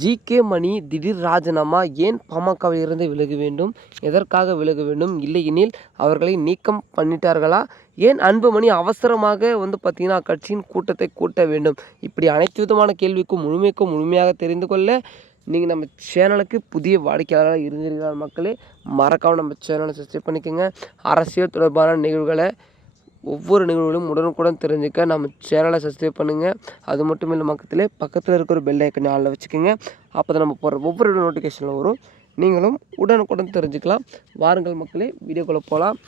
G K மணி திடீர் ராஜினாமா ஏன் பாமகவில் இருந்து விலக வேண்டும் எதற்காக விலக வேண்டும்? இல்லையெனில் அவர்களை நீக்கம் பண்ணிட்டார்களா? ஏன் அன்புமணி அவசரமாக வந்து பார்த்திங்கன்னா கட்சியின் கூட்டத்தை கூட்ட வேண்டும்? இப்படி அனைத்து விதமான கேள்விக்கும் முழுமைக்கும் முழுமையாக தெரிந்து கொள்ள நீங்கள் நம்ம சேனலுக்கு புதிய வாடிக்கையாளராக இருந்தீர்கள் மக்களே மறக்காமல் நம்ம சேனலை சப்ஸ்கிரைப் பண்ணிக்கோங்க. அரசியல் தொடர்பான நிகழ்வுகளை ஒவ்வொரு நிகழ்வுகளும் உடனுக்குடன் தெரிஞ்சுக்க நம்ம சேனலை சப்ஸ்கிரைப் பண்ணுங்கள் அது மட்டும் இல்லை பக்கத்தில் பக்கத்தில் இருக்கிற பெல் ஐக்கனை ஆளில் வச்சுக்கோங்க. அப்போ தான் நம்ம போடுற ஒவ்வொரு நோட்டிஃபிகேஷனில் வரும். நீங்களும் உடனுக்குடன் தெரிஞ்சுக்கலாம். வாருங்கள் மக்களே வீடியோக்குள்ளே போகலாம்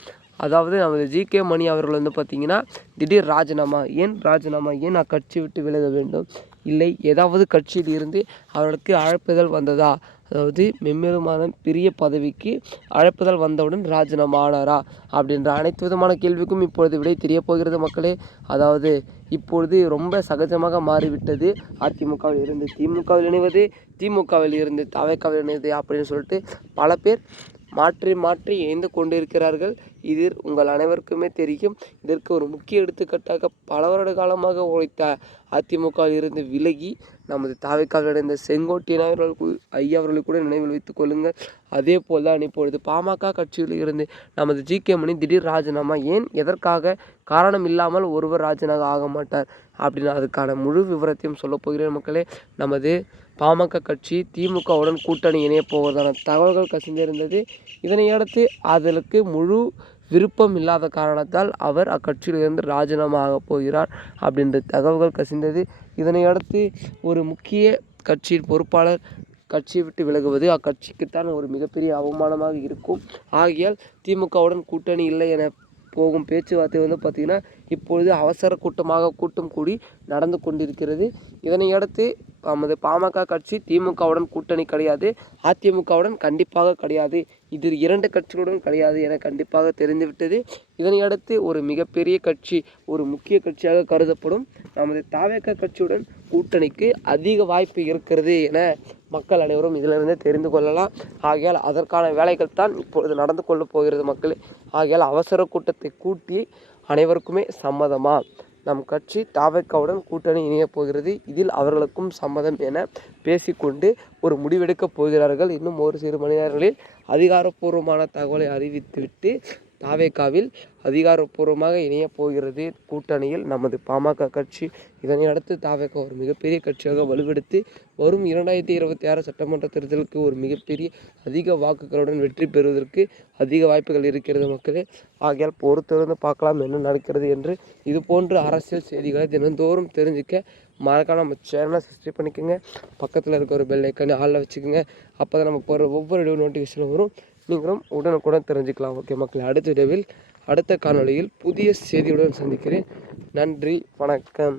அதாவது நமது ஜிகே மணி அவர்கள் வந்து பார்த்திங்கன்னா திடீர் ராஜினாமா ஏன் ராஜினாமா ஏன் நான் கட்சி விட்டு விலக வேண்டும்? இல்லை ஏதாவது கட்சியில் இருந்து அவர்களுக்கு அழைப்புதல் வந்ததா? அதாவது மென்மேலுமான பெரிய பதவிக்கு அழைப்புதல் வந்தவுடன் ராஜினாமா ஆனாரா? அப்படின்ற அனைத்து விதமான கேள்விக்கும் இப்பொழுது விடை தெரிய போகிறது மக்களே. அதாவது இப்பொழுது ரொம்ப சகஜமாக மாறிவிட்டது. அதிமுகவில் இருந்து திமுகவில் இணைவது திமுகவில் இருந்து தவைக்காவில் இணைவது அப்படின்னு சொல்லிட்டு பல பேர் மாற்றி மாற்றி இணைந்து கொண்டிருக்கிறார்கள். இது உங்கள் அனைவருக்குமே தெரியும். இதற்கு ஒரு முக்கிய எடுத்துக்காட்டாக பல வருட காலமாக உழைத்த அதிமுகவில் இருந்து விலகி நமது தாவைக்கால் அடைந்த செங்கோட்டையன் அவர்கள் ஐயா அவர்களை கூட நினைவில் வைத்துக் கொள்ளுங்கள். அதே போல் தான் இப்பொழுது பாமக கட்சியில் இருந்து நமது ஜி கே மணி திடீர் ராஜினாமா. ஏன்? எதற்காக? காரணம் இல்லாமல் ஒருவர் ராஜினாமா ஆக மாட்டார். அப்படின்னு அதுக்கான முழு விவரத்தையும் சொல்லப் போகிறேன் மக்களே. நமது பாமக கட்சி திமுகவுடன் கூட்டணி இணையப் போவதான தகவல்கள் கசிந்திருந்தது. இதனை அடுத்து அதற்கு முழு விருப்பம் இல்லாத காரணத்தால் அவர் அக்கட்சியிலிருந்து ராஜினாமா ஆகப் போகிறார் அப்படின்ற தகவல்கள் கசிந்தது. இதனை அடுத்து ஒரு முக்கிய கட்சியின் பொறுப்பாளர் கட்சியை விட்டு விலகுவது அக்கட்சிக்குத்தான் ஒரு மிகப்பெரிய அவமானமாக இருக்கும். ஆகையால் திமுகவுடன் கூட்டணி இல்லை என போகும் பேச்சுவார்த்தை வந்து பார்த்திங்கன்னா இப்பொழுது அவசர கூட்டமாக கூட்டம் கூடி நடந்து கொண்டிருக்கிறது. இதனை அடுத்து நமது பாமக கட்சி திமுகவுடன் கூட்டணி கிடையாது. அதிமுகவுடன் கண்டிப்பாக கிடையாது. இது இரண்டு கட்சிகளுடன் கிடையாது என கண்டிப்பாக தெரிந்துவிட்டது. இதனை அடுத்து ஒரு மிகப்பெரிய கட்சி ஒரு முக்கிய கட்சியாக கருதப்படும் நமது தாவேக்க கட்சியுடன் கூட்டணிக்கு அதிக வாய்ப்பு இருக்கிறது என மக்கள் அனைவரும் இதிலிருந்தே தெரிந்து கொள்ளலாம். ஆகையால் அதற்கான வேலைகள் தான் இப்பொழுது நடந்து கொள்ளப் போகிறது மக்களே. ஆகையால் அவசர கூட்டத்தை கூட்டி அனைவருக்குமே சம்மதமா? நம் கட்சி தாவேக்காவுடன் கூட்டணி இணையப் போகிறது. இதில் அவர்களுக்கும் சம்மதம் என பேசிக்கொண்டு ஒரு முடிவெடுக்கப் போகிறார்கள். இன்னும் ஒரு சிறு மணி நேரங்களில் அதிகாரப்பூர்வமான தகவலை அறிவித்துவிட்டு தாவேக்காவில் அதிகாரப்பூர்வமாக இணையப் போகிறது கூட்டணியில் நமது பாமக கட்சி. இதனை அடுத்து தாவேக்கா ஒரு மிகப்பெரிய கட்சியாக வலுவெடுத்து வரும் இரண்டாயிரத்தி இருபத்தி ஆறு சட்டமன்ற தேர்தலுக்கு ஒரு மிகப்பெரிய அதிக வாக்குகளுடன் வெற்றி பெறுவதற்கு அதிக வாய்ப்புகள் இருக்கிறது மக்களே. ஆகையால் பொறுத்திருந்து பார்க்கலாம் என்ன நடக்கிறது என்று. இது போன்ற அரசியல் செய்திகளை தினந்தோறும் தெரிஞ்சுக்க மறக்காம நம்ம சேனலை சப்ஸ்கிரைப் பண்ணிக்கோங்க. பக்கத்தில் இருக்க ஒரு பெல் ஐக்கானே ஆளில் வச்சுக்கோங்க. அப்போ தான் நம்ம போகிற ஒவ்வொரு வீடியோ நோட்டிஃபிகேஷன் வரும். நீங்களும் உடனுக்குடன் தெரிஞ்சுக்கலாம். ஓகே மக்களே அடுத்த வீடியோவில் அடுத்த காணொளியில் புதிய செய்தியுடன் சந்திக்கிறேன். நன்றி வணக்கம்.